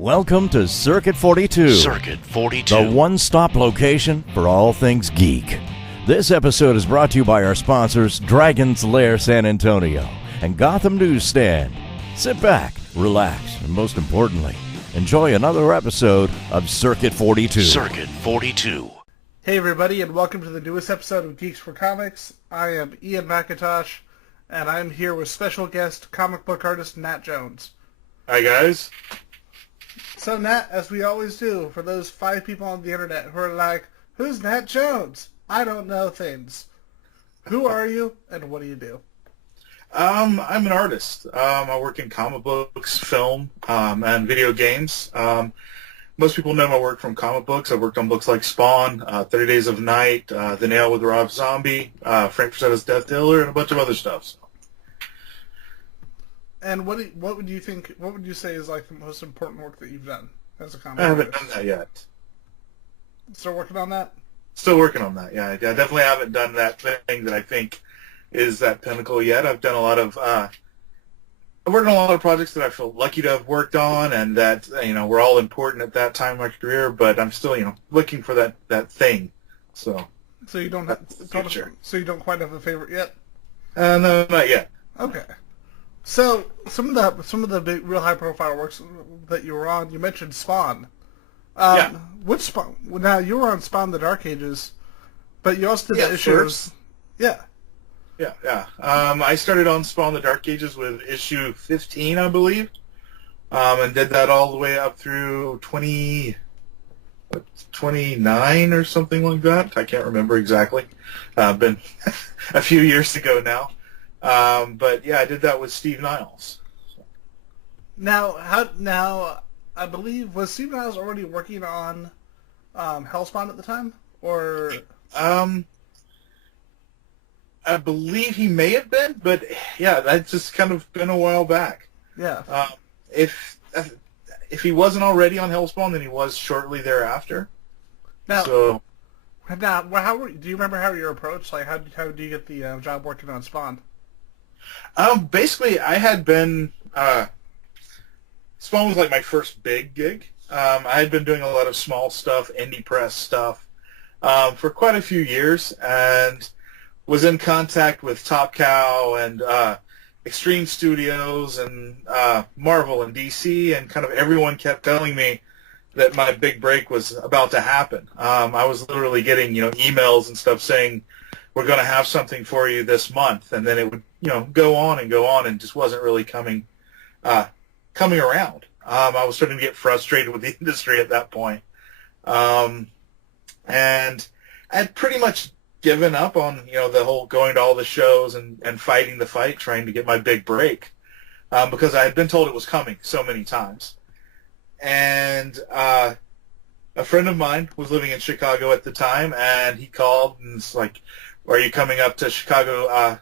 Welcome to Circuit 42. Circuit 42. The one-stop location for all things geek. This episode is brought to you by our sponsors, Dragon's Lair San Antonio and Gotham Newsstand. Sit back, relax, and most importantly, enjoy another episode of Circuit 42. Circuit 42. Hey everybody, and welcome to the newest episode of Geeks4Comics. I am Ian McIntosh, and I'm here with special guest comic book artist Nat Jones. Hi guys. So Nat, as we always do, for those 5 people on the internet who are like, who's Nat Jones? I don't know things. Who are you, and what do you do? I'm an artist. I work in comic books, film, and video games. Most people know my work from comic books. I've worked on books like Spawn, 30 Days of Night, The Nail with Rob Zombie, Frank Frazetta's Death Dealer, and a bunch of other stuff. So. And what would you think? What would you say is like the most important work that you've done as a comic? I haven't artist? done that yet. Still working on that? Still working on that. Yeah, I definitely haven't done that thing that I think is that pinnacle yet. I've done a lot of. I've worked on a lot of projects that I feel lucky to have worked on, and that were all important at that time in my career. But I'm still looking for that thing. So you don't so you don't quite have a favorite yet? No, not yet. Okay. So some of the big, real high profile works that you were on, you mentioned Spawn. Yeah. Which Spawn? Now you were on Spawn: The Dark Ages, but you also did the issues. First. Yeah. Yeah. I started on Spawn: The Dark Ages with issue 15, I believe, and did that all the way up through 29 or something like that. I can't remember exactly. Been a few years ago now. But yeah, I did that with Steve Niles. Now, I believe, was Steve Niles already working on Hellspawn at the time, or? I believe he may have been, but yeah, that's just kind of been a while back. Yeah. If he wasn't already on Hellspawn, then he was shortly thereafter. Now, so, do you remember how you were approached? Like, how did you get the job working on Spawn? Basically, I had been Spawn was like my first big gig. I had been doing a lot of small stuff, indie press stuff, for quite a few years, and was in contact with Top Cow and Extreme Studios and Marvel and DC, and kind of everyone kept telling me that my big break was about to happen. I was literally getting emails and stuff saying, we're going to have something for you this month, and then it would go on, and just wasn't really coming around. I was starting to get frustrated with the industry at that point, and I had pretty much given up on the whole going to all the shows and fighting the fight, trying to get my big break, because I had been told it was coming so many times. And a friend of mine was living in Chicago at the time, and he called and was like, are you coming up to Chicago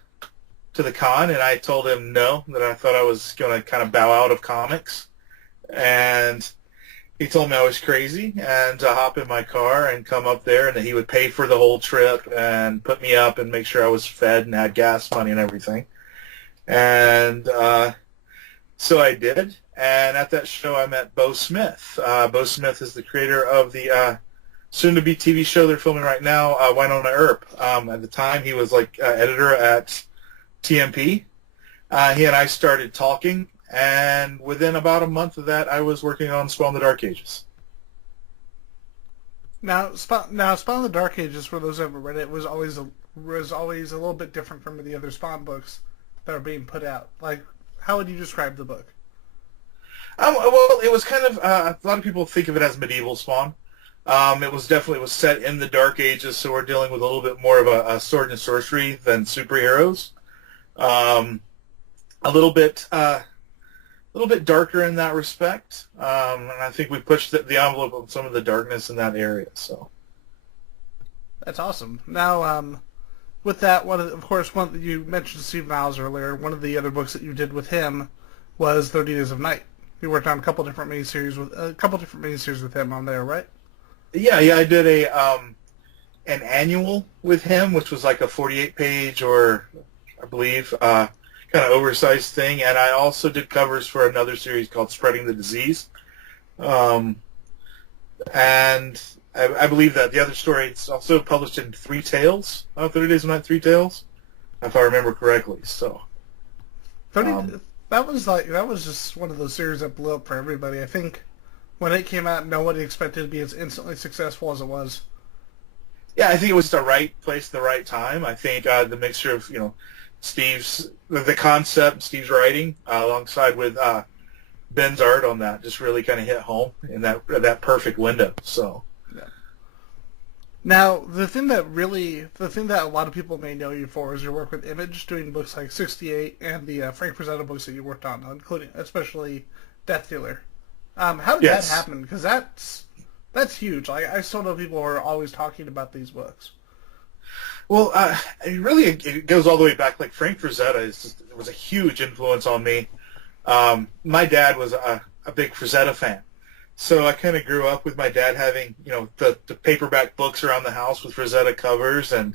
to the con? And I told him no, that I thought I was going to kind of bow out of comics. And he told me I was crazy and to hop in my car and come up there, and that he would pay for the whole trip and put me up and make sure I was fed and had gas money and everything. And so I did. And at that show I met Bo Smith. Bo Smith is the creator of the soon-to-be TV show they're filming right now, Winona Earp. At the time, he was like editor at TMP. He and I started talking, and within about a month of that, I was working on Spawn: The Dark Ages. Now, Spawn: The Dark Ages, for those who haven't read it, was always a little bit different from the other Spawn books that are being put out. Like, how would you describe the book? Well, it was kind of a lot of people think of it as medieval Spawn. It was set in the Dark Ages, so we're dealing with a little bit more of a sword and sorcery than superheroes. A little bit darker in that respect, and I think we pushed the envelope of some of the darkness in that area. So that's awesome. Now, with that, you mentioned Steve Niles earlier. One of the other books that you did with him was 30 Days of Night. You worked on a couple different miniseries with him on there, right? Yeah, I did an annual with him, which was like a 48-page, or I believe, kind of oversized thing, and I also did covers for another series called Spreading the Disease, And I believe that the other story, it's also published in 3 Tales, 30 Days of Night, 3 Tales, if I remember correctly. So, 30, that was just one of those series that blew up for everybody. I think when it came out, nobody expected it to be as instantly successful as it was. Yeah, I think it was the right place at the right time. I think the mixture of, Steve's, the concept, Steve's writing, alongside with Ben's art on that just really kind of hit home in that perfect window. So, yeah. Now, the thing that a lot of people may know you for is your work with Image, doing books like 68 and the Frank Frazetta books that you worked on, including especially Death Dealer. How did that happen? Because that's huge. I still know people who are always talking about these books. Well, it goes all the way back. Like, Frank Frazetta was a huge influence on me. My dad was a big Frazetta fan, so I kind of grew up with my dad having, the paperback books around the house with Frazetta covers and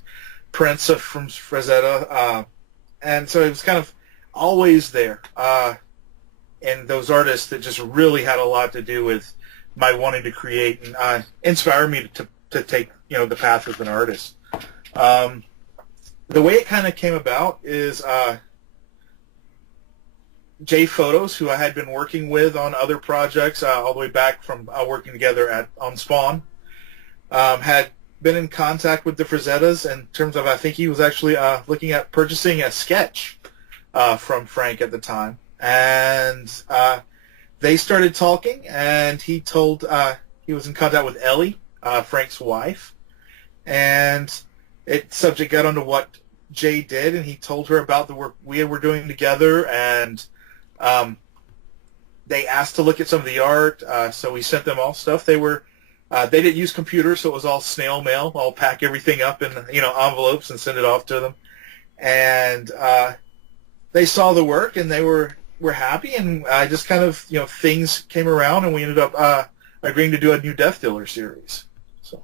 prints from Frazetta, and so it was kind of always there. And those artists that just really had a lot to do with my wanting to create and inspire me to take, the path of an artist. The way it kind of came about is Jay Photos, who I had been working with on other projects all the way back from working together on Spawn, had been in contact with the Frazettas in terms of, I think he was actually looking at purchasing a sketch from Frank at the time. And they started talking, and he told he was in contact with Ellie, Frank's wife, and subject got onto what Jay did, and he told her about the work we were doing together, and they asked to look at some of the art, so we sent them all stuff. They didn't use computers, so it was all snail mail. I'll pack everything up in envelopes and send it off to them, and they saw the work, and they were happy, and just kind of things came around, and we ended up agreeing to do a new Death Dealer series. So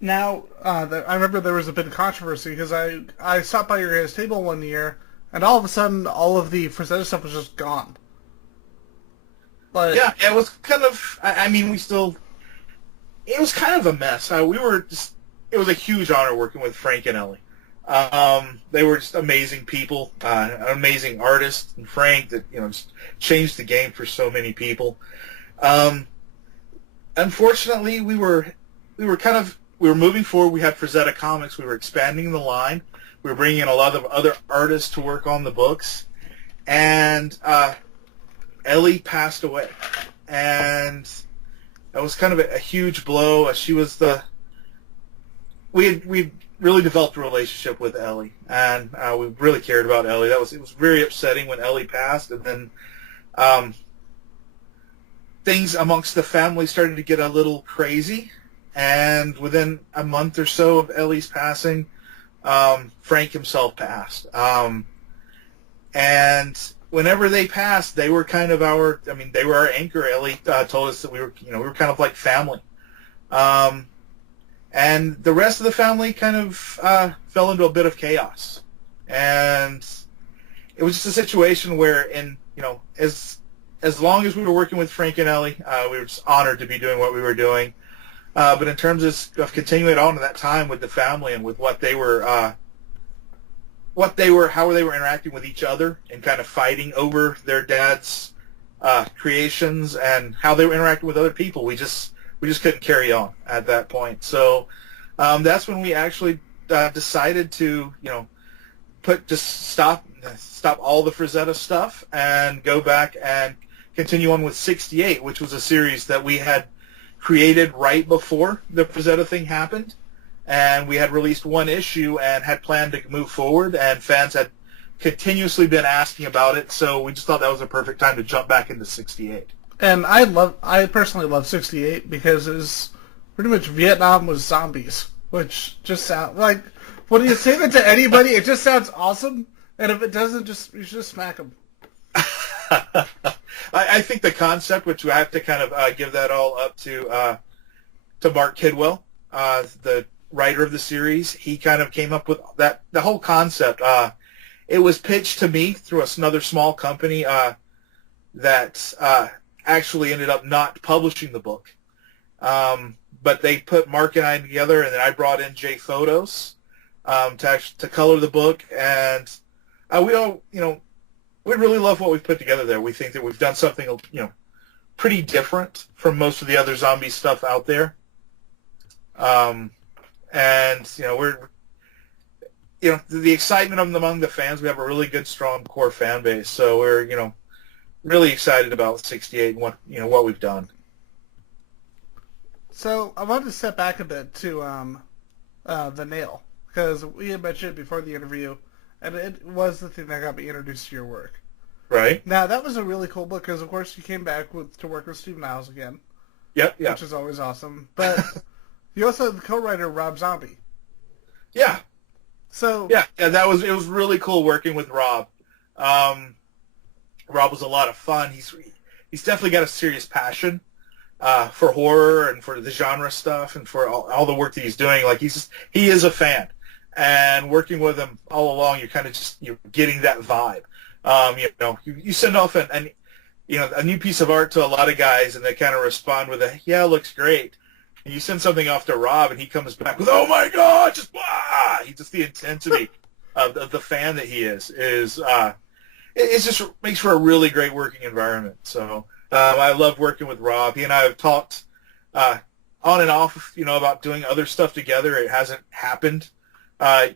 now I remember there was a bit of controversy because I stopped by your guys' table one year, and all of a sudden all of the Frazetta stuff was just gone. But yeah, it was kind of. It was kind of a mess. It was a huge honor working with Frank and Ellie. They were just amazing people, amazing artists, and Frank that just changed the game for so many people. Unfortunately, we were moving forward. We had Frazetta Comics. We were expanding the line. We were bringing in a lot of other artists to work on the books, and Ellie passed away, and that was kind of a huge blow. She was we really developed a relationship with Ellie, and we really cared about Ellie. It was very upsetting when Ellie passed, and then things amongst the family started to get a little crazy, and within a month or so of Ellie's passing, Frank himself passed. And whenever they passed, they were kind of they were our anchor. Ellie told us that we were kind of like family. And the rest of the family kind of fell into a bit of chaos. And it was just a situation where, as long as we were working with Frank and Ellie, we were just honored to be doing what we were doing. But in terms of continuing on at that time with the family and with how they were interacting with each other and kind of fighting over their dad's creations and how they were interacting with other people, we just couldn't carry on at that point. So that's when we actually decided to, stop all the Frazetta stuff and go back and continue on with 68, which was a series that we had created right before the Frazetta thing happened. And we had released one issue and had planned to move forward, and fans had continuously been asking about it, so we just thought that was a perfect time to jump back into 68. And I personally love 68 because it's pretty much Vietnam with zombies, which just sounds like, when you say that to anybody, it just sounds awesome, and if it doesn't, you should just smack them. I think the concept, which we have to kind of give that all up to Mark Kidwell, the writer of the series, he kind of came up with the whole concept. It was pitched to me through another small company that actually ended up not publishing the book. But they put Mark and I together, and then I brought in Jay Photos to color the book, and we really love what we've put together there. We think that we've done something, pretty different from most of the other zombie stuff out there. And we're the excitement among the fans. We have a really good, strong core fan base, so we're really excited about 68 and what we've done. So I wanted to step back a bit to the nail, because we had mentioned it before the interview, and it was the thing that got me introduced to your work. Right. Now, that was a really cool book, because, of course, you came back to work with Steve Niles again. Yep. Which is always awesome. But you also have the co-writer, Rob Zombie. Yeah. So... Yeah, it was really cool working with Rob. Rob was a lot of fun. He's definitely got a serious passion for horror and for the genre stuff and for all the work that he's doing. Like, he is a fan. And working with him all along, you're kind of you're getting that vibe. You send off a new piece of art to a lot of guys, and they kind of respond with a, yeah, it looks great. And you send something off to Rob, and he comes back with, oh my God, just blah! The intensity of the fan that he is it just makes for a really great working environment. So I love working with Rob. He and I have talked on and off, about doing other stuff together. It hasn't happened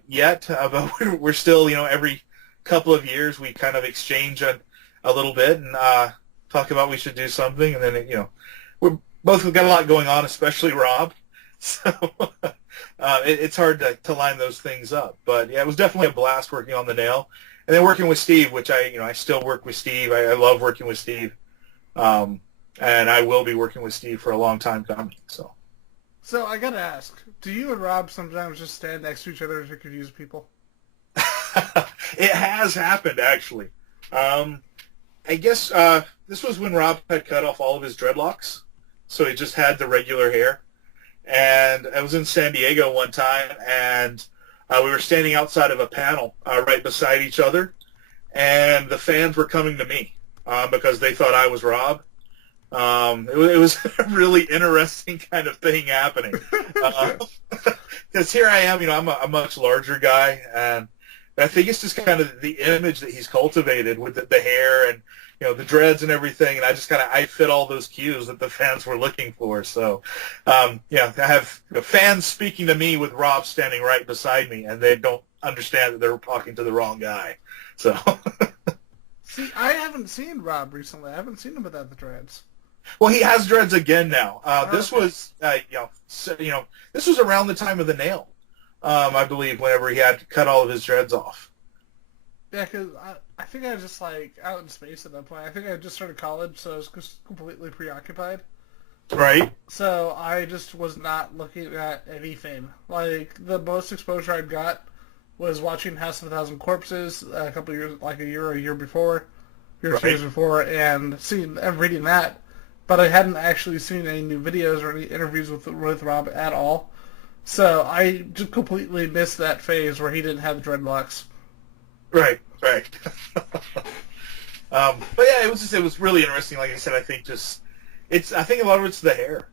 yet, but we're still, every couple of years we kind of exchange a little bit and talk about we should do something, and then we've got a lot going on, especially Rob, so it's hard to line those things up. But yeah, it was definitely a blast working on the nail, and then working with Steve, which I still work with Steve. I love working with Steve, and I will be working with Steve for a long time coming. So I gotta ask, do you and Rob sometimes just stand next to each other to confuse people? It has happened, actually. I guess this was when Rob had cut off all of his dreadlocks, so he just had the regular hair. And I was in San Diego one time, and we were standing outside of a panel right beside each other, and the fans were coming to me because they thought I was Rob. It was a really interesting kind of thing happening. Because here I am, I'm a much larger guy, and I think it's just kind of the image that he's cultivated with the hair and the dreads and everything, and I fit all those cues that the fans were looking for. So, I have fans speaking to me with Rob standing right beside me, and they don't understand that they're talking to the wrong guy. So, see, I haven't seen Rob recently. I haven't seen him without the dreads. Well, he has dreads again now. This okay. was, this was around the time of the nail, I believe, whenever he had cut all of his dreads off. Yeah, because I think I was just, out in space at that point. I think I just started college, so I was just completely preoccupied. Right. So I just was not looking at anything. The most exposure I got was watching House of a Thousand Corpses a couple of years, a year before, two years before, and reading that. But I hadn't actually seen any new videos or any interviews with Rob at all. So I just completely missed that phase where he didn't have dreadlocks. Right. But yeah, it was really interesting. Like I said, I think I think a lot of it's the hair.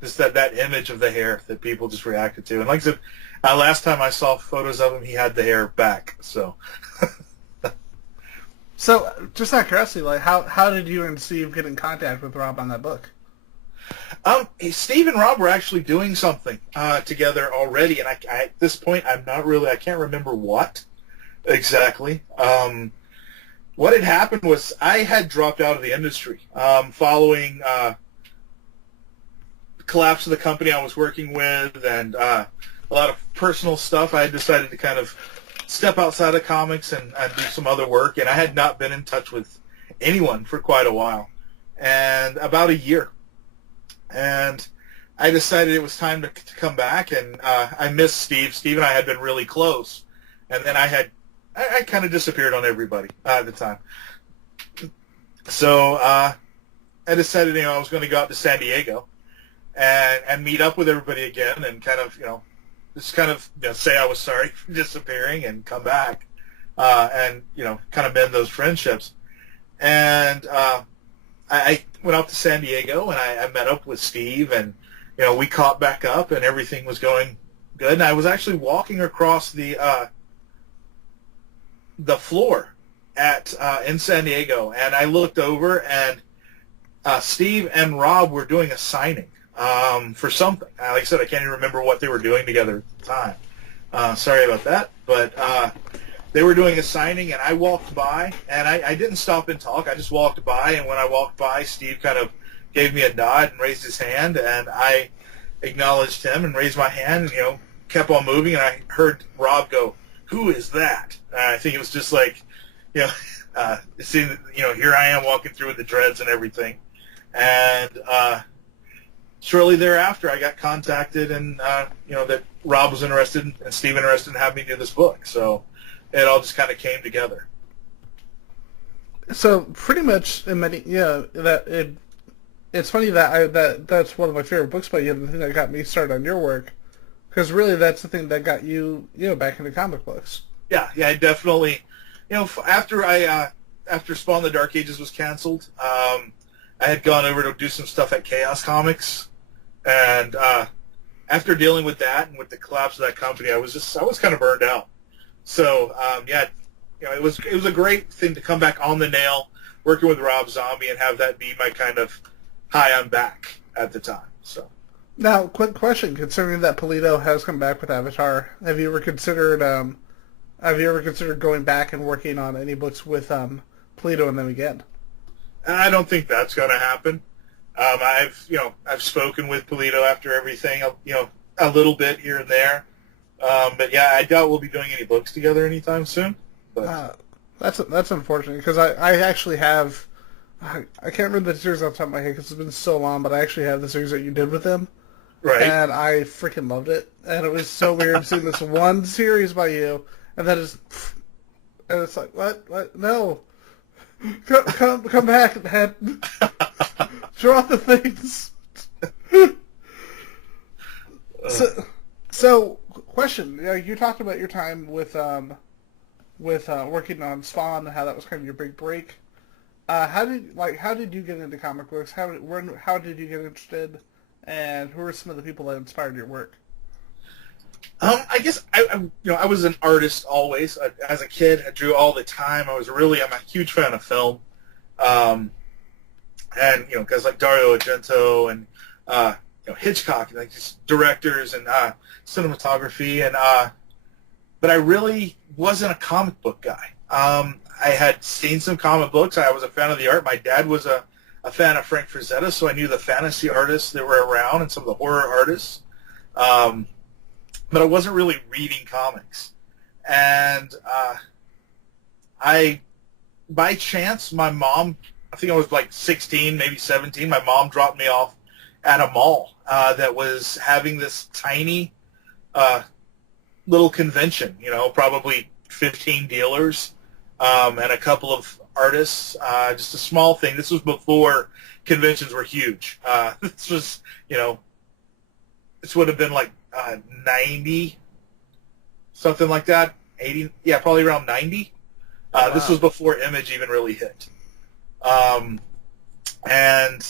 Just that image of the hair that people just reacted to. And like I said, last time I saw photos of him, he had the hair back. So. So, just out of curiosity, how did you and Steve get in contact with Rob on that book? Steve and Rob were actually doing something together already, and at this point, I can't remember what exactly. What had happened was I had dropped out of the industry following the collapse of the company I was working with, and a lot of personal stuff. I had decided to kind of step outside of comics and do some other work, and I had not been in touch with anyone for quite a while, and about a year. And I decided it was time to come back, and I missed Steve. Steve and I had been really close, and then I kind of disappeared on everybody at the time. So I decided, I was going to go out to San Diego and meet up with everybody again, and kind of, say I was sorry for disappearing and come back, and kind of mend those friendships. And I went out to San Diego, and I met up with Steve, and we caught back up, and everything was going good. And I was actually walking across the floor at in San Diego, and I looked over, and Steve and Rob were doing a signing for something. Like I said, I can't even remember what they were doing together at the time. Sorry about that, but they were doing a signing, and I walked by, and I didn't stop and talk. I just walked by, and when I walked by, Steve kind of gave me a nod and raised his hand, and I acknowledged him and raised my hand, and kept on moving, and I heard Rob go, "Who is that?" I think it was just like, seeing, here I am walking through with the dreads and everything. And shortly thereafter, I got contacted, and that Rob was interested and Steve interested in having me do this book. So it all just kind of came together. So pretty much, it's funny that's one of my favorite books by you, and the thing that got me started on your work, because really that's the thing that got you back into comic books. Yeah, I definitely. After Spawn the Dark Ages was canceled, I had gone over to do some stuff at Chaos Comics, and after dealing with that and with the collapse of that company, I was kind of burned out. So it was a great thing to come back on the nail, working with Rob Zombie, and have that be my kind of hi, I'm back at the time. So now, quick question: considering that Polito has come back with Avatar, have you ever considered going back and working on any books with Polito and them again? I don't think that's going to happen. I've spoken with Polito after everything, a little bit here and there. But yeah, I doubt we'll be doing any books together anytime soon. But that's unfortunate, because I actually have, I can't remember the series off the top of my head because it's been so long, but I actually have the series that you did with them. Right. And I freaking loved it. And it was so weird seeing this one series by you, and then it's like, what? No. Come back, man. Draw the things. So, question. You talked about your time with working on Spawn and how that was kind of your big break. How did you get into comic books? How did you get interested? And who are some of the people that inspired your work? I guess I was an artist always. As a kid, I drew all the time. I'm a huge fan of film, and guys like Dario Argento and Hitchcock, like just directors and cinematography, and but I really wasn't a comic book guy. I had seen some comic books. I was a fan of the art. My dad was a fan of Frank Frazetta, so I knew the fantasy artists that were around and some of the horror artists. But I wasn't really reading comics. And by chance, my mom, I think I was like 16, maybe 17, my mom dropped me off at a mall that was having this tiny little convention, probably 15 dealers and a couple of artists, just a small thing. This was before conventions were huge. This was, this would have been like 90, something like that, 80, yeah, probably around 90. Wow. This was before Image even really hit. And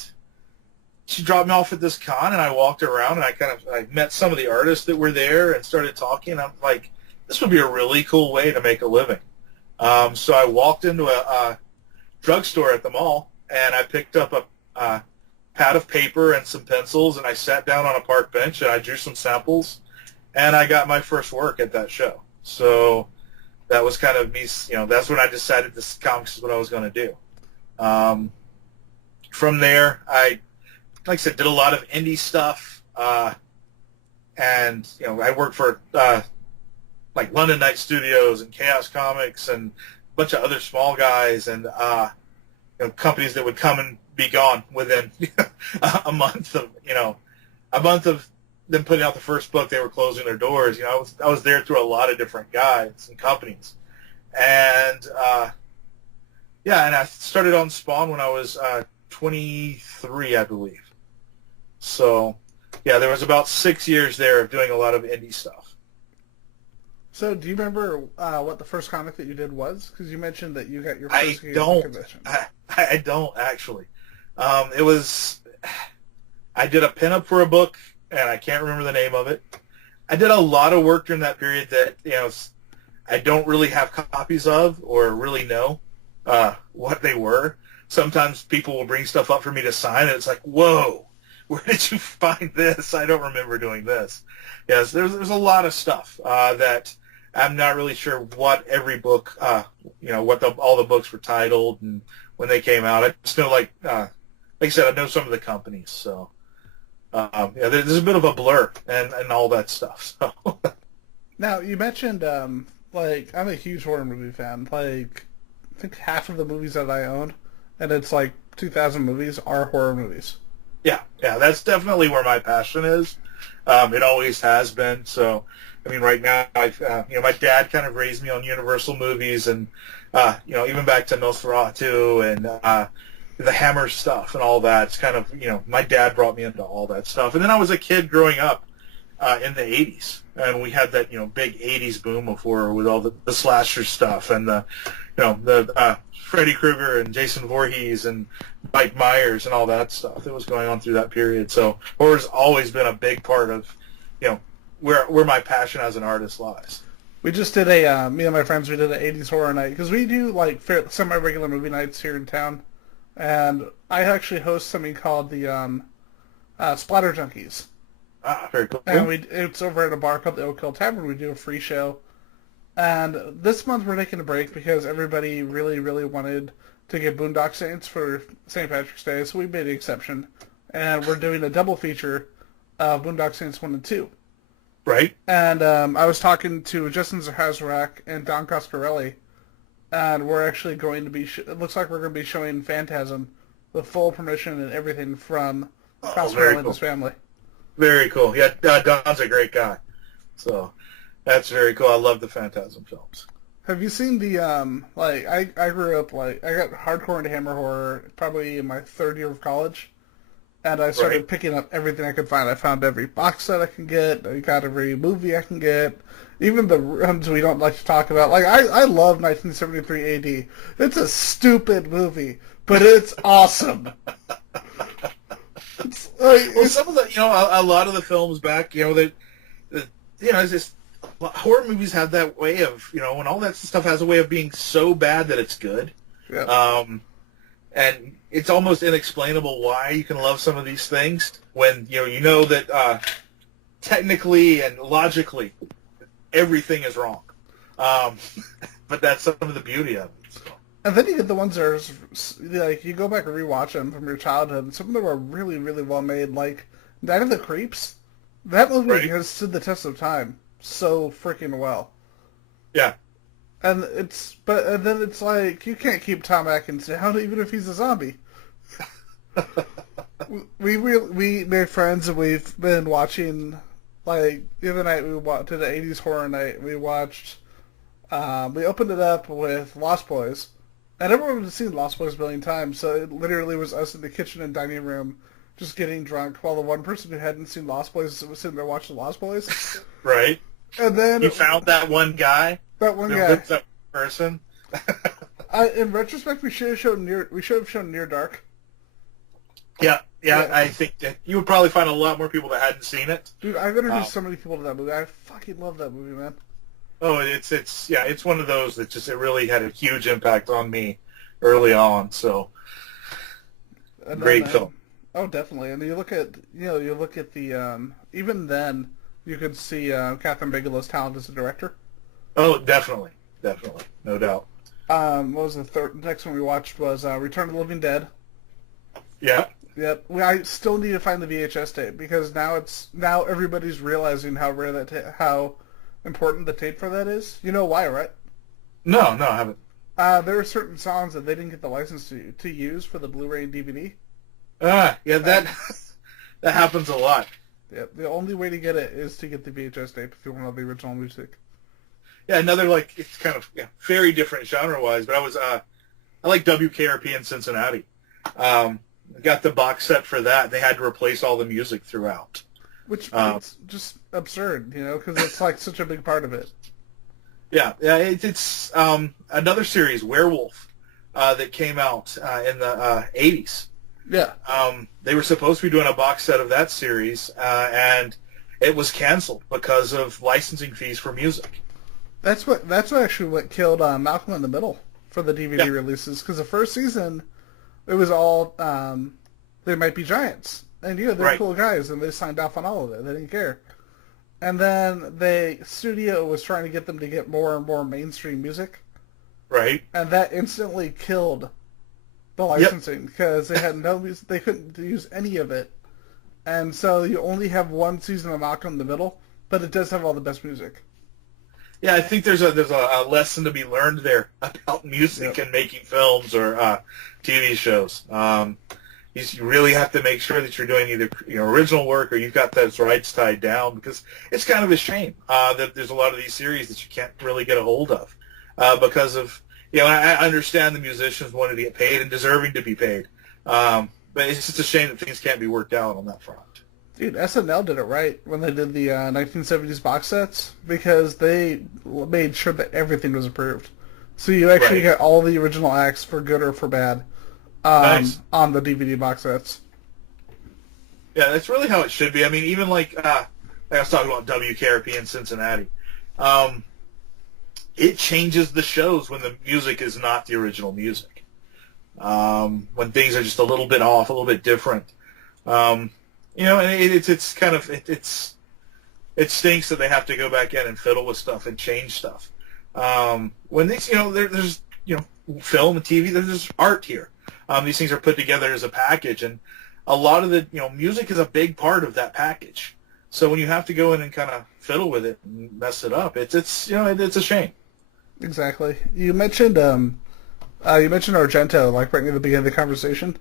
she dropped me off at this con, and I walked around, and I met some of the artists that were there and started talking, and I'm like, this would be a really cool way to make a living. So I walked into a drugstore at the mall, and I picked up a pad of paper and some pencils, and I sat down on a park bench, and I drew some samples, and I got my first work at that show. So that was kind of me, that's when I decided this comics is what I was going to do. From there, I, like I said, did a lot of indie stuff, and, I worked for, like London Night Studios and Chaos Comics and a bunch of other small guys and, companies that would come and be gone within a month of them putting out the first book. They were closing their doors. I was there through a lot of different guys and companies, and and I started on Spawn when I was 23, I believe. So yeah, there was about 6 years there of doing a lot of indie stuff. So, do you remember what the first comic that you did was? Because you mentioned that you got your first convention. I don't actually. It was, I did a pinup for a book, and I can't remember the name of it. I did a lot of work during that period that, I don't really have copies of or really know what they were. Sometimes people will bring stuff up for me to sign, and it's like, whoa, where did you find this? I don't remember doing this. Yes, there's a lot of stuff that I'm not really sure what every book, what all the books were titled and when they came out. I just know, like I said, I know some of the companies. So, there's a bit of a blur and all that stuff. So. Now, you mentioned, I'm a huge horror movie fan. Like, I think half of the movies that I own, and it's like 2,000 movies, are horror movies. Yeah, that's definitely where my passion is. It always has been. So, I mean, right now, my dad kind of raised me on Universal movies, and even back to Nosferatu and the Hammer stuff and all that. It's kind of my dad brought me into all that stuff, and then I was a kid growing up in the '80s, and we had that big '80s boom of horror with all the slasher stuff and the Freddy Krueger and Jason Voorhees and Mike Myers and all that stuff that was going on through that period. So horror's always been a big part of, where my passion as an artist lies. We just did me and my friends, we did an 80s horror night, because we do, semi-regular movie nights here in town. And I actually host something called the Splatter Junkies. Ah, very cool. And it's over at a bar called the Oak Hill Tavern. We do a free show. And this month we're taking a break because everybody really, really wanted to get Boondock Saints for St. Patrick's Day, so we made an exception. And we're doing a double feature of Boondock Saints 1 and 2. Right. And I was talking to Justin Zaharzrak and Don Coscarelli, and we're actually going to be, it looks like we're going to be showing Phantasm with full permission and everything from Coscarelli and his family. Very cool. Yeah, Don's a great guy. So... that's very cool. I love the Phantasm films. Have you seen the, I grew up, I got hardcore into Hammer horror probably in my third year of college, and I started picking up everything I could find. I found every box set I can get. I got every movie I can get, even the ones we don't like to talk about. I love 1973 AD. It's a stupid movie, but it's awesome. Some of the, a lot of the films back, it's just, horror movies have that way of, when all that stuff has a way of being so bad that it's good. Yeah. And it's almost inexplainable why you can love some of these things when, you know that technically and logically everything is wrong. But that's some of the beauty of it. So. And then you get the ones that are, you go back and rewatch them from your childhood, and some of them are really, really well made, like Night of the Creeps. That movie has stood the test of time so freaking well. Yeah. And then it's like, you can't keep Tom Atkins down even if he's a zombie. we made friends, and we've been watching, the other night we did an 80s horror night. We watched, we opened it up with Lost Boys. And everyone had seen Lost Boys a million times, so it literally was us in the kitchen and dining room just getting drunk while the one person who hadn't seen Lost Boys was sitting there watching Lost Boys. Right. And then you found that one guy. That one guy. That person. In retrospect, we should have shown Near Dark. Yeah. I think that you would probably find a lot more people that hadn't seen it. Dude, I've introduced so many people to that movie. I fucking love that movie, man. Oh, it's one of those that just, it really had a huge impact on me early on. So great film. Oh, definitely. And you look at the even then you could see Catherine Bigelow's talent as a director. Oh, definitely, no doubt. What was the next one we watched was Return of the Living Dead. Yeah. Yep. I still need to find the VHS tape because now everybody's realizing how rare how important the tape for that is. You know why, right? No, I haven't. There are certain songs that they didn't get the license to use for the Blu-ray and DVD. Yeah, that happens a lot. Yeah, the only way to get it is to get the VHS tape if you want all the original music. Yeah, another it's kind of very different genre-wise, but I like WKRP in Cincinnati. Got the box set for that. They had to replace all the music throughout. Which is just absurd, because it's such a big part of it. Yeah, it's another series, Werewolf, that came out in the 80s. Yeah. They were supposed to be doing a box set of that series, and it was canceled because of licensing fees for music. That's actually what killed Malcolm in the Middle for the DVD releases, because the first season it was all They Might Be Giants, and they're cool guys, and they signed off on all of it. They didn't care. And then the studio was trying to get them to get more and more mainstream music, right? And that instantly killed the licensing because they had no music. They couldn't use any of it, and so you only have one season of Malcolm in the Middle, but it does have all the best music. Yeah, I think there's a lesson to be learned there about music and making films or TV shows. You really have to make sure that you're doing either original work or you've got those rights tied down, because it's kind of a shame that there's a lot of these series that you can't really get a hold of because of I understand the musicians wanted to get paid and deserving to be paid, but it's just a shame that things can't be worked out on that front. Dude, SNL did it right when they did the 1970s box sets, because they made sure that everything was approved. So you actually get all the original acts, for good or for bad, nice. on the DVD box sets. Yeah, that's really how it should be. I mean, even like I was talking about WKRP in Cincinnati. It changes the shows when the music is not the original music. When things are just a little bit off, a little bit different. And it's kind of it stinks that they have to go back in and fiddle with stuff and change stuff. When these there's film and TV, there's art here. These things are put together as a package, and a lot of the music is a big part of that package. So when you have to go in and kind of fiddle with it and mess it up, it's a shame. Exactly. You mentioned Argento, like right near the beginning of the conversation.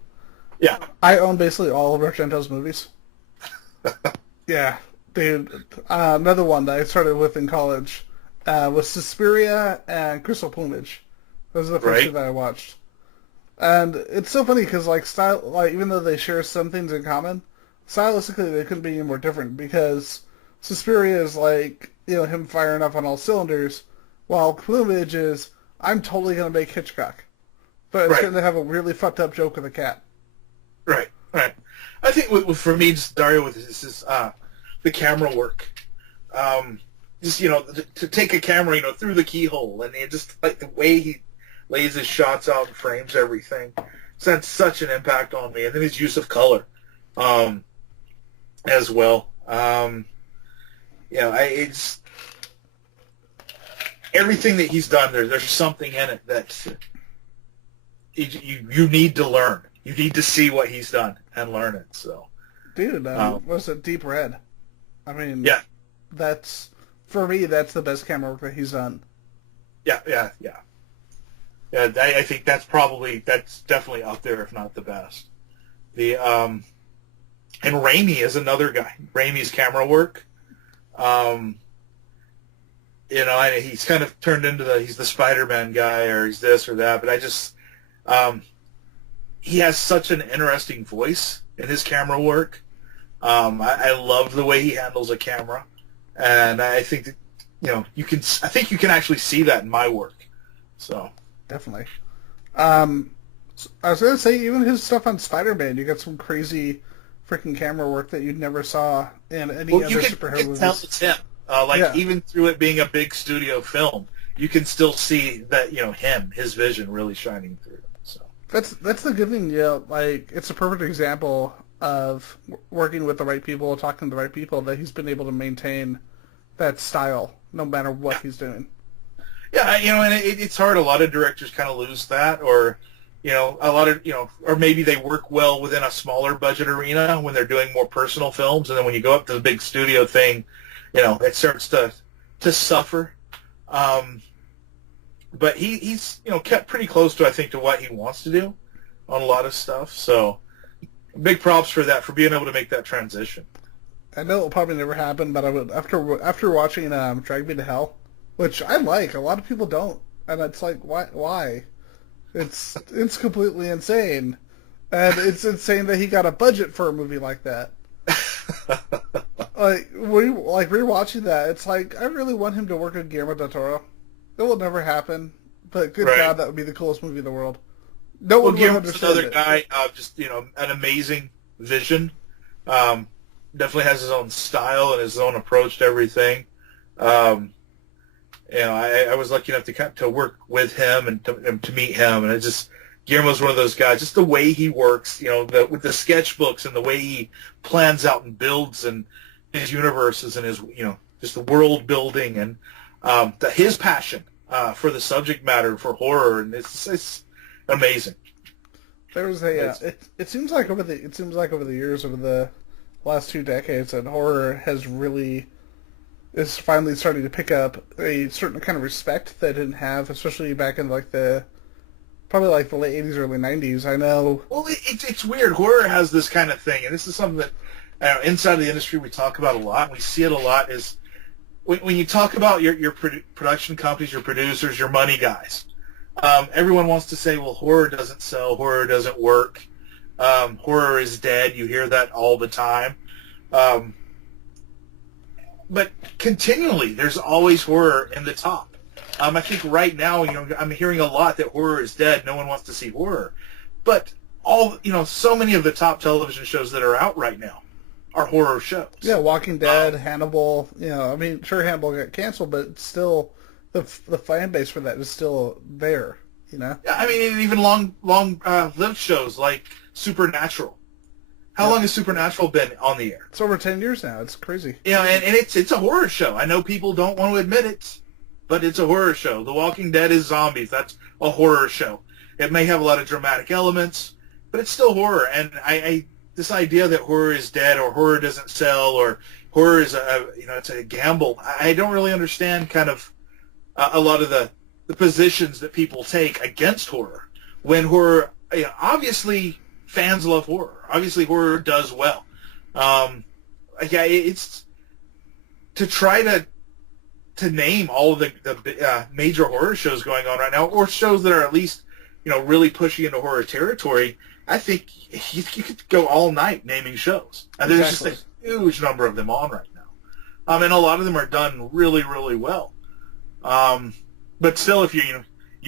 Yeah. I own basically all of Argento's movies. Yeah, dude. Another one that I started with in college was Suspiria and Crystal Plumage. Those are the first two that I watched. And it's so funny because even though they share some things in common, stylistically they couldn't be any more different, because Suspiria is him firing up on all cylinders, while Plumage is, I'm totally going to make Hitchcock, but it's going to have a really fucked up joke with a cat. Right. I think for me, just Dario, with this is the camera work. Just to take a camera through the keyhole, and just like the way he lays his shots out and frames everything, it's had such an impact on me. And then his use of color as well. It's everything that he's done. There's something in it that you need to learn. You need to see what he's done and learn it. So, dude, what's it? Deep Red. I mean, that's the best camera work that he's done. Yeah. I think that's definitely up there, if not the best. And Raimi is another guy. Raimi's camera work. He's kind of turned into he's the Spider-Man guy, or he's this or that, but I just, he has such an interesting voice in his camera work. I love the way he handles a camera, and I think that, you can actually see that in my work. So. Definitely. I was going to say, even his stuff on Spider-Man, you got some crazy freaking camera work that you never saw in any other superhero movies. Tell it's him. Even through it being a big studio film, you can still see that, his vision really shining through. So that's the good thing. It's a perfect example of working with the right people, talking to the right people, that he's been able to maintain that style no matter what he's doing. Yeah, and it's hard. A lot of directors kind of lose that, or or maybe they work well within a smaller budget arena when they're doing more personal films, and then when you go up to the big studio thing, it starts to suffer. But he's kept pretty close to, I think, to what he wants to do on a lot of stuff. So big props for that, for being able to make that transition. I know it'll probably never happen, but I would after watching Drag Me to Hell, which I like. A lot of people don't, and it's like, why? It's completely insane, and it's insane that he got a budget for a movie like that. Rewatching that, it's like, I really want him to work with Guillermo del Toro. It will never happen, but good God, that would be the coolest movie in the world. No one would Guillermo's understand another it. guy, just an amazing vision. Definitely has his own style and his own approach to everything. I was lucky enough to work with him and to meet him, and Guillermo's one of those guys. Just the way he works, with the sketchbooks and the way he plans out and builds and his universes and his, just the world building and his passion for the subject matter for horror, and it's amazing. There was it seems like over the years, over the last 2 decades, that horror is finally starting to pick up a certain kind of respect that it didn't have, especially back in probably the late 80s, early 90s. I know. Well, it's weird. Horror has this kind of thing, and this is something that inside the industry we talk about a lot, and we see it a lot, is when you talk about your production companies, your producers, your money guys, everyone wants to say, well, horror doesn't sell, horror doesn't work, horror is dead. You hear that all the time. But continually, there's always horror in the top. I think right now, I'm hearing a lot that horror is dead. No one wants to see horror. But so many of the top television shows that are out right now are horror shows. Yeah, Walking Dead, Hannibal. Sure, Hannibal got canceled, but it's still the fan base for that is still there. Yeah, even long-lived shows like Supernatural. How long has Supernatural been on the air? It's over 10 years now. It's crazy. And it's a horror show. I know people don't want to admit it, but it's a horror show. The Walking Dead is zombies. That's a horror show. It may have a lot of dramatic elements, but it's still horror. And this idea that horror is dead or horror doesn't sell or horror is it's a gamble. I don't really understand kind of a lot of the positions that people take against horror when horror, obviously fans love horror. Obviously horror does well. It's to try to name all of the major horror shows going on right now, or shows that are at least really pushing into horror territory. I think you could go all night naming shows, and there's just a huge number of them on right now, and a lot of them are done really, really well. But still, if you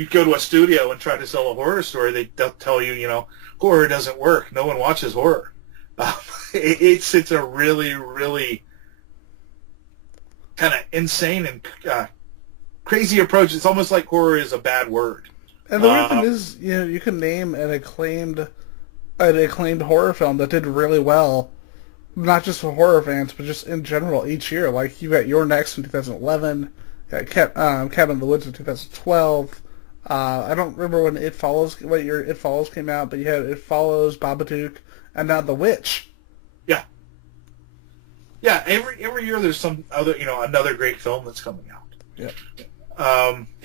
go to a studio and try to sell a horror story, they'll tell you horror doesn't work. No one watches horror. It's a really, really kind of insane and crazy approach. It's almost like horror is a bad word. And the weird thing is, you can name an acclaimed horror film that did really well, not just for horror fans, but just in general each year. Like, you got Your Next in 2011, you got Cabin in the Woods in 2012. I don't remember what year It Follows came out, but you had It Follows, Babadook, and now The Witch. Yeah. Yeah, every year there's some other, another great film that's coming out. Yeah.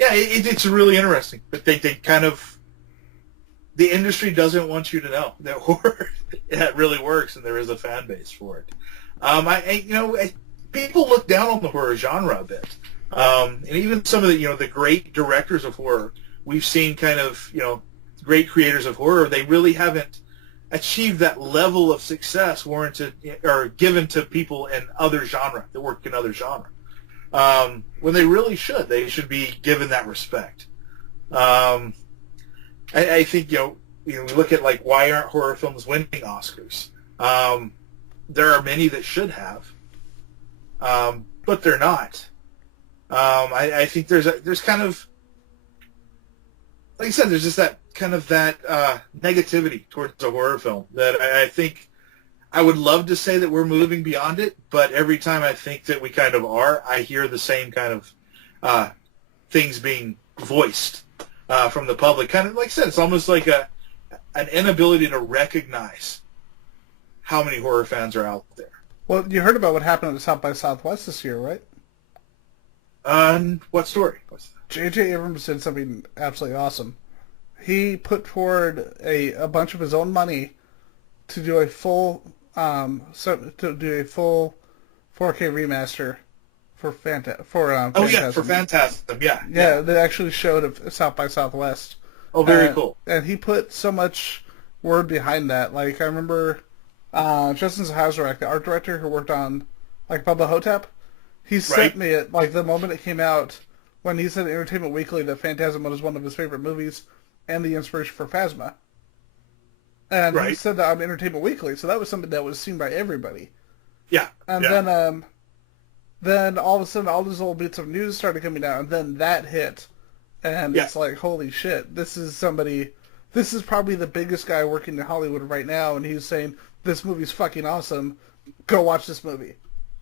It's really interesting, but they kind of, the industry doesn't want you to know that horror it really works and there is a fan base for it. People look down on the horror genre a bit, and even some of the great directors of horror we've seen, kind of great creators of horror, they really haven't achieved that level of success warranted or given to people in other genre that work in other genre. When they really should. They should be given that respect. I think, we look at, why aren't horror films winning Oscars? There are many that should have, but they're not. I think there's kind of, like I said, there's just that kind of negativity towards a horror film that I think I would love to say that we're moving beyond it, but every time I think that we kind of are, I hear the same kind of things being voiced from the public. Kind of, like I said, it's almost like an inability to recognize how many horror fans are out there. Well, you heard about what happened at South by Southwest this year, right? What story? J.J. Abrams did something absolutely awesome. He put forward a bunch of his own money to do a full 4K remaster for Phantasm. For Phantasm, yeah. They actually showed at South by Southwest. Oh, very cool. And he put so much word behind that. Like, I remember Justin Zaharzarek, the art director who worked on Bubba Hotep, he sent me it the moment it came out, when he said in Entertainment Weekly that Phantasm was one of his favorite movies. and the inspiration for Phasma. And he said that on Entertainment Weekly, so that was something that was seen by everybody. Yeah. And then all of a sudden, all these little bits of news started coming out, and then that hit. And it's like, holy shit, this is probably the biggest guy working in Hollywood right now, and he's saying, this movie's fucking awesome, go watch this movie.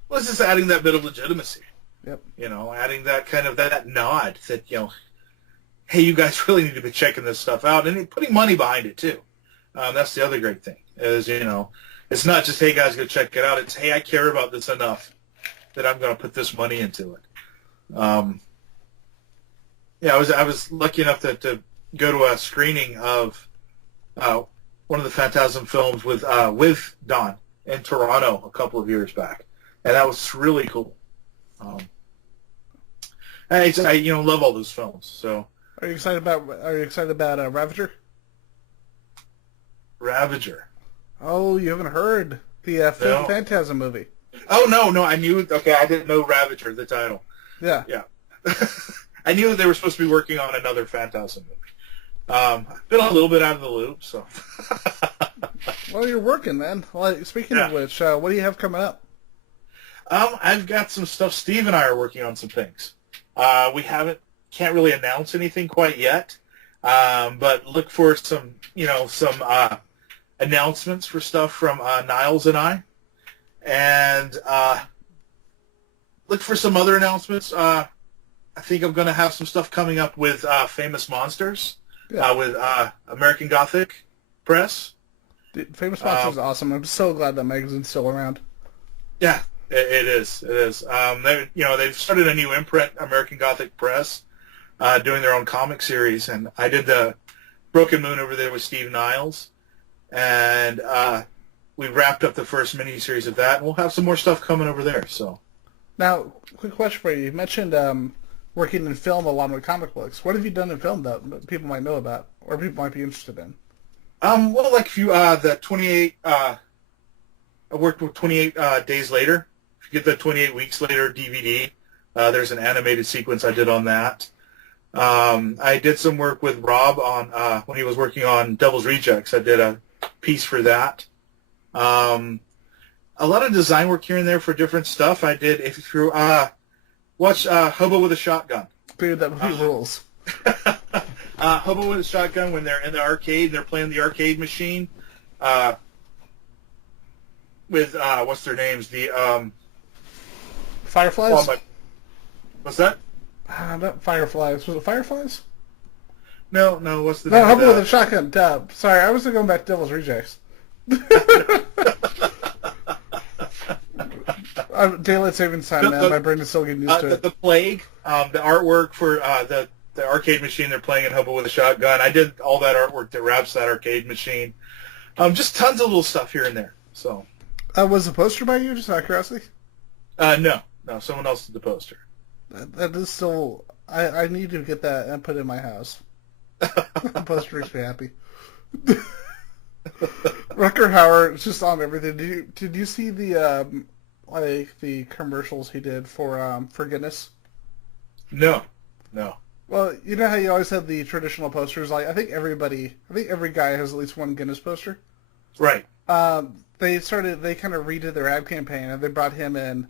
Well, it's just adding that bit of legitimacy. Yep. You know, adding that kind of that nod that, you know, hey, you guys really need to be checking this stuff out, and putting money behind it, too. That's the other great thing, is, you know, it's not just, hey, guys, go check it out. It's, hey, I care about this enough that I'm going to put this money into it. Yeah, I was lucky enough to go to a screening of one of the Phantasm films with Don in Toronto a couple of years back, and that was really cool. I love all those films. So, are you excited about Ravager? Ravager. Oh, you haven't heard the Phantasm movie? Oh no, I knew. Okay, I didn't know Ravager, the title. Yeah. I knew that they were supposed to be working on another Phantasm movie. I've been a little bit out of the loop, so. Well, you're working, man. Well, speaking of which, what do you have coming up? I've got some stuff. Steve and I are working on some things. We can't really announce anything quite yet, but look for some announcements for stuff from Niles and I, and look for some other announcements. I think I'm going to have some stuff coming up with Famous Monsters, with American Gothic Press. Dude, Famous Monsters is awesome. I'm so glad that magazine's still around. Yeah, it is. It is. They've started a new imprint, American Gothic Press, doing their own comic series, and I did the Broken Moon over there with Steve Niles, and we wrapped up the first miniseries of that, and we'll have some more stuff coming over there. So, now, quick question for you. You mentioned working in film along with comic books. What have you done in film that people might know about, or people might be interested in? Well, like the 28. I worked with 28 Days Later. If you get the 28 Weeks Later DVD, there's an animated sequence I did on that. I did some work with Rob on when he was working on Devil's Rejects. I did a piece for that. A lot of design work here and there for different stuff. I did, if you watch Hobo with a Shotgun. Dude, that movie rules. Hobo with a Shotgun, when they're in the arcade, they're playing the arcade machine with, what's their names? The Fireflies? What's that? Not Fireflies. Was it Fireflies? No, what's the name? No, Hobo with a Shotgun. Duh. Sorry, I was going back to Devil's Rejects. Daylight Savings Time, man. My brain is still getting used to it. The Plague, the artwork for the arcade machine they're playing in Hobo with a Shotgun. I did all that artwork that wraps that arcade machine. Just tons of little stuff here and there. So, was the poster by you, just out of curiosity? No, someone else did the poster. That is still... I need to get that and put it in my house. The poster makes me happy. Rutger Hauer is just on everything. Did you see the the commercials he did for Guinness? No. Well, you know how you always have the traditional posters. Like I think every guy has at least one Guinness poster. Right. They kind of redid their ad campaign and they brought him in.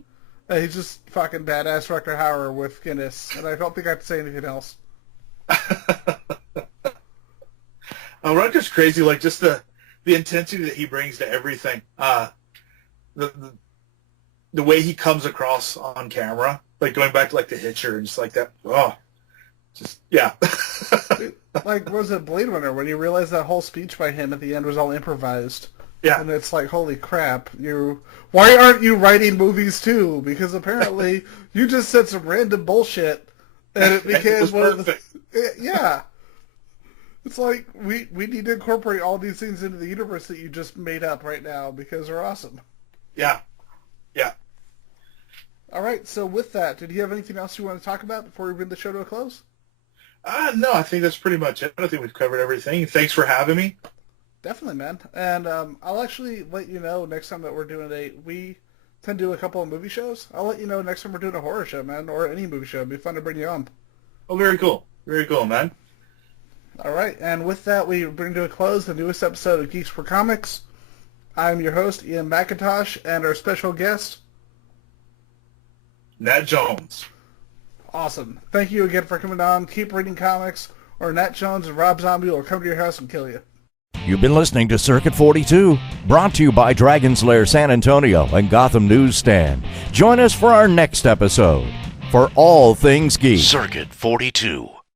He's just fucking badass Rutger Hauer with Guinness, and I don't think I have to say anything else. Rutger's crazy, like just the intensity that he brings to everything. The way he comes across on camera, like going back to like The Hitcher and just like that. Oh, just yeah. Like was it Blade Runner when you realized that whole speech by him at the end was all improvised? Yeah. And it's like, holy crap, why aren't you writing movies too? Because apparently you just said some random bullshit and it became one of the... Yeah. It's like, we need to incorporate all these things into the universe that you just made up right now because they're awesome. Yeah. All right, so with that, did you have anything else you want to talk about before we bring the show to a close? No, I think that's pretty much it. I think we've covered everything. Thanks for having me. Definitely, man. And I'll actually let you know next time that we're doing we tend to do a couple of movie shows. I'll let you know next time we're doing a horror show, man, or any movie show. It'd be fun to bring you on. Oh, very cool. Very cool, man. All right, and with that, we bring to a close the newest episode of Geeks4Comics. I'm your host, Ian McIntosh, and our special guest, Nat Jones. Awesome. Thank you again for coming on. Keep reading comics, or Nat Jones and Rob Zombie will come to your house and kill you. You've been listening to Circuit 42, brought to you by Dragon's Lair San Antonio and Gotham Newsstand. Join us for our next episode. For all things geek. Circuit 42.